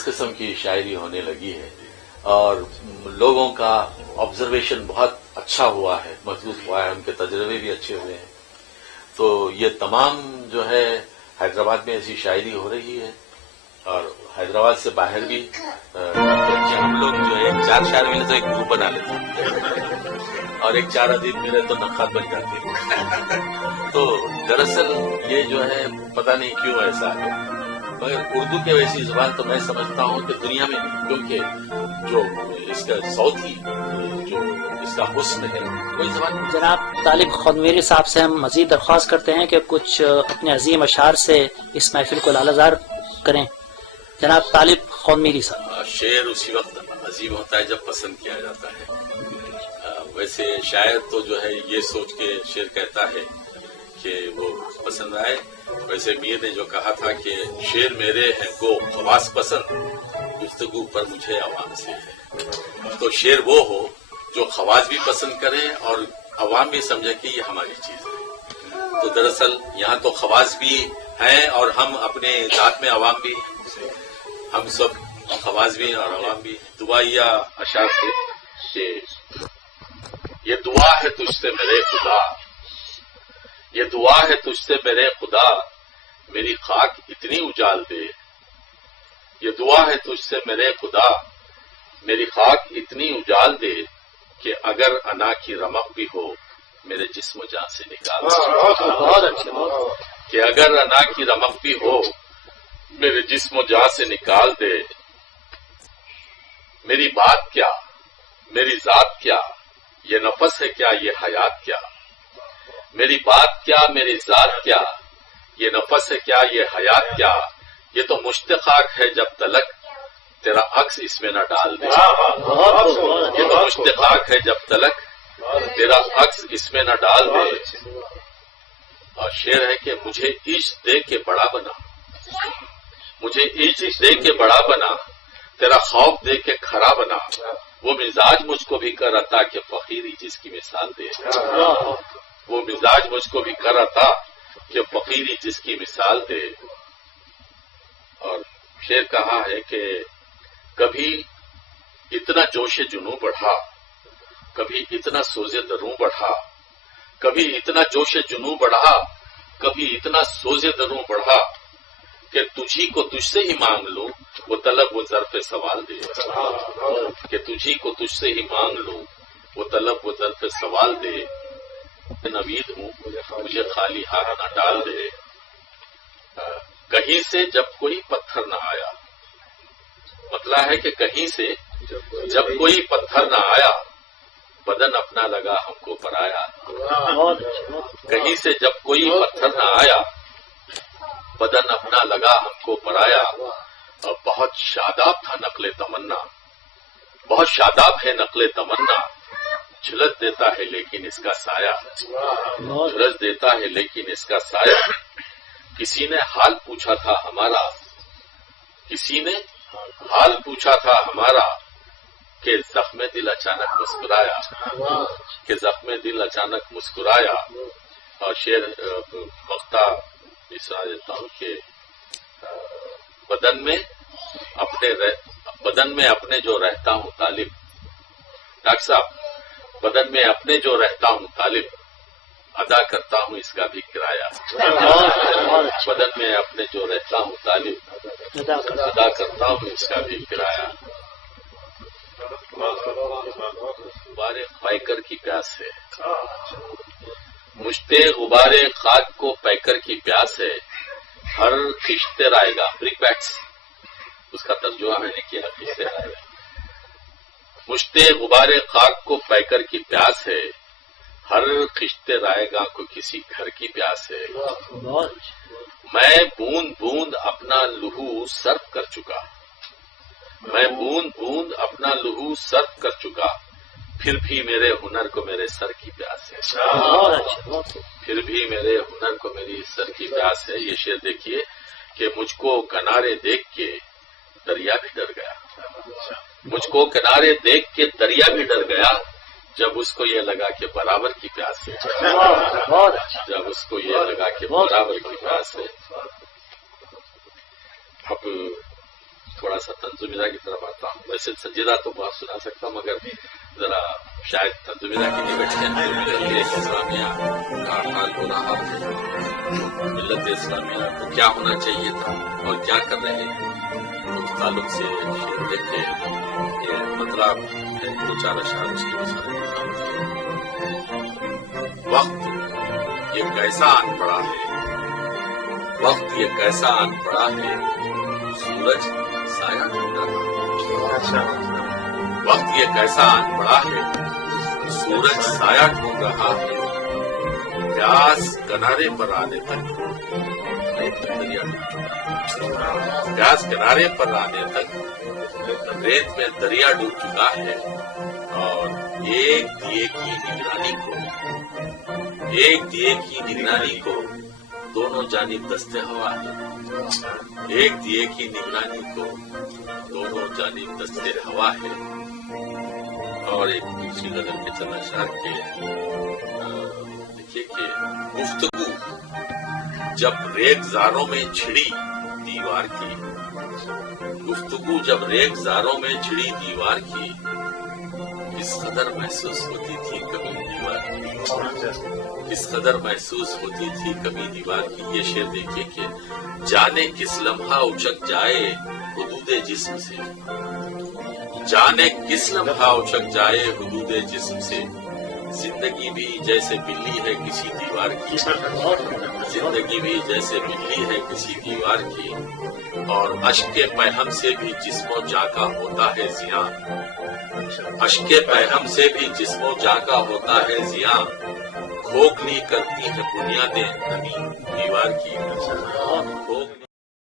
इस किस्म की शायरी होने लगी है और लोगों का ऑब्जर्वेशन बहुत अच्छा हुआ है, मजबूत हुआ है, उनके तजर्बे भी अच्छे हुए हैं। तो ये तमाम जो है हैदराबाद में ऐसी शायरी हो रही है और हैदराबाद से बाहर भी हम लोग जो है 4 शायर मिले तो एक ग्रुप बना लेते हैं और एक 4 अदीब मिले तो नक्कात बन जाते हैं। तो दरअसल ये जो है पता नहीं क्यों ऐसा है, मगर उर्दू के वैसी जुबान तो मैं समझता हूँ कि दुनिया में नहीं, क्योंकि जो इसका सौथी जो इसका हुस्न है कोई जुबान। जनाब तालिब खौनमेरी साहब से हम मजीद दरख्वास्त करते हैं कि कुछ अपने अजीम अशार से इस महफिल को लालाजार करें। जनाब तालिब खौनमेरी साहब। शेर उसी वक्त अजीम होता है जब पसंद किया जाता है। वैसे शायर तो जो है ये सोच के शेर कहता है कि वो पसंद आए। वैसे मीर ने जो कहा था कि शेर मेरे हैं गो खवास पसंद, गुफ्तगू पर मुझे आवाम से है। तो शेर वो हो जो खवास भी पसंद करे और अवाम भी समझे कि ये हमारी चीज है। तो दरअसल यहाँ तो खवास भी हैं और हम अपने जात में अवाम भी, हम सब खवास भी और अवाम भी। दुआया अशार से कि ये दुआ है तुझसे मेरे खुदा, ये दुआ है तुझसे मेरे खुदा, मेरी खाक इतनी उजाल दे। ये दुआ है तुझसे मेरे खुदा, मेरी खाक इतनी उजाल दे कि अगर अना की रमक भी हो मेरे जिस्म जान से निकाल दे। बहुत अच्छे। कि अगर अना की रमक भी हो मेरे जिस्म जान से निकाल दे। मेरी बात क्या, मेरी जात क्या, ये नफस है क्या, ये हयात क्या। मेरी बात क्या, मेरी जात क्या, ये नफस है क्या, ये हयात क्या। ये तो मुश्तखाक है जब तलक तेरा अक्स इसमें न डाल दे। ये तो मुश्तखाक है जब तलक तेरा अक्स इसमें न डाल दे। और शेर है कि मुझे इश्क दे के बड़ा बना, मुझे इश्क दे के बड़ा बना, तेरा खौफ दे के खरा बना। वो मिजाज मुझको भी कर अता कि फकीरी जिसकी मिसाल दे। वो मिजाज मुझको भी कर अता कि फकीरी जिसकी मिसाल दे। और शेर कहा है कि कभी इतना जोशे जुनू बढ़ा, कभी इतना सोजे दरूं बढ़ा, कभी इतना जोशे जुनू बढ़ा, कभी इतना सोजे दरूं बढ़ा कि तुझी को तुझसे ही मांग लूं वो तलब वो ज़र्फ़ सवाल दे। कि तुझी को तुझसे ही मांग लूं वो तलब वो ज़र्फ़ सवाल दे। नवीद हूं मुझे खाली हाथ न डाल दे। कहीं से जब कोई पत्थर न आया, मतलब है कि कहीं से जब कोई पत्थर न आया बदन अपना लगा हमको पराया। कहीं से जब कोई पत्थर न आया बदन अपना लगा हमको पराया। और बहुत शादाब था नकले तमन्ना, बहुत शादाब है नकले तमन्ना, झुलस देता है लेकिन इसका साया, झुलस देता है लेकिन इसका साया। किसी ने हाल पूछा था हमारा, किसी ने हाल पूछा था हमारा कि जख्मे दिल अचानक मुस्कुराया, कि जख्मे दिल अचानक मुस्कुराया। और शेर वक्ता इसरा देता हूं कि बदन में अपने जो रहता हूं तालिब, डॉक्टर साहब, बदन में अपने जो रहता हूं तालिब, अदा करता हूं इसका भी किराया। बदन में अपने जो रहता हूं तालिब, अदा करता हूं इसका भी किराया। गुबारे पैकर की प्यास है, मुझते गुबारे खाक को पैकर की प्यास है, हर खिश्ते रायगा ब्रिकबैट्स, उसका तर्जुमा मैंने किया खिश्ते रायगा। मुझते गुबारे खाक को पैकर की प्यास है, हर खिश्ते रायगा को किसी घर की प्यास है। मैं बूंद बूंद अपना लहू सर्फ कर चुका, मैं बूंद बूंद अपना लहू सर्फ कर चुका, फिर भी मेरे हुनर को मेरे सर की प्यास है। फिर भी मेरे हुनर को मेरी सर की प्यास है। ये शेर देखिए कि मुझको किनारे देख के दरिया भी डर गया, मुझको किनारे देख के दरिया भी डर गया, जब उसको ये लगा कि बराबर की प्यास है, जब उसको ये लगा कि बराबर की प्यास है। अब تھوڑا سا تنظمیدہ کی طرف آتا ہوں. ویسے سنجیدہ تو بات سنا سکتا ہوں مگر ذرا شاید تنظمیدہ کی نگٹ ہے. ملت اسلامیہ کا حال ہو رہا ہے، ملت اسلامیہ کو کیا ہونا چاہیے تھا اور کیا کر رہے ہیں، اس تعلق سے دیکھیں یہ مطلب دو چار اشعار اس کے مسائل. وقت یہ کیسا آن پڑا ہے، وقت یہ کیسا آن پڑا ہے، سورج سایہ ڈھونڈ رہا ہے. وقت یہ کیسا آن پڑا ہے، سورج سایہ ڈھونڈ رہا ہے. پیاس کنارے پر آنے تک، پیاس کنارے پر آنے تک ریت میں دریا ڈوب چکا ہے. اور ایک دیے کی نگرانی کو، ایک دیے کی نگرانی کو دونوں جانب دستے ہوا ہے. ایک دیے کی نگرانی کو دونوں جانب دستے ہوا ہے. اور ایک دوسری غزل کے چند اشعار کے دیکھیے کہ گفتگو جب ریگزاروں میں چھڑی دیوار کی، گفتگو جب ریگزاروں میں چھڑی دیوار کی، کس قدر محسوس ہوتی تھی کبھی دیوار کی، کس قدر محسوس ہوتی تھی کبھی دیوار کی. یہ شعر دیکھیے کہ جانے کس لمحہ اچک جائے حدود جسم سے، جانے کس لمحہ اچک جائے حدود جسم سے. زندگی بھی جیسے بلی ہے کسی دیوار کی، زندگی بھی جیسے بلی ہے کسی دیوار کی. اور اشک کے پیہم سے بھی جسم و جاں کا ہوتا ہے زیاں، اشک کے پیہم سے بھی جسم و جاں کا ہوتا ہے زیاں. کھوکھلی کرتی ہے بنیادیں نمی دیوار کی،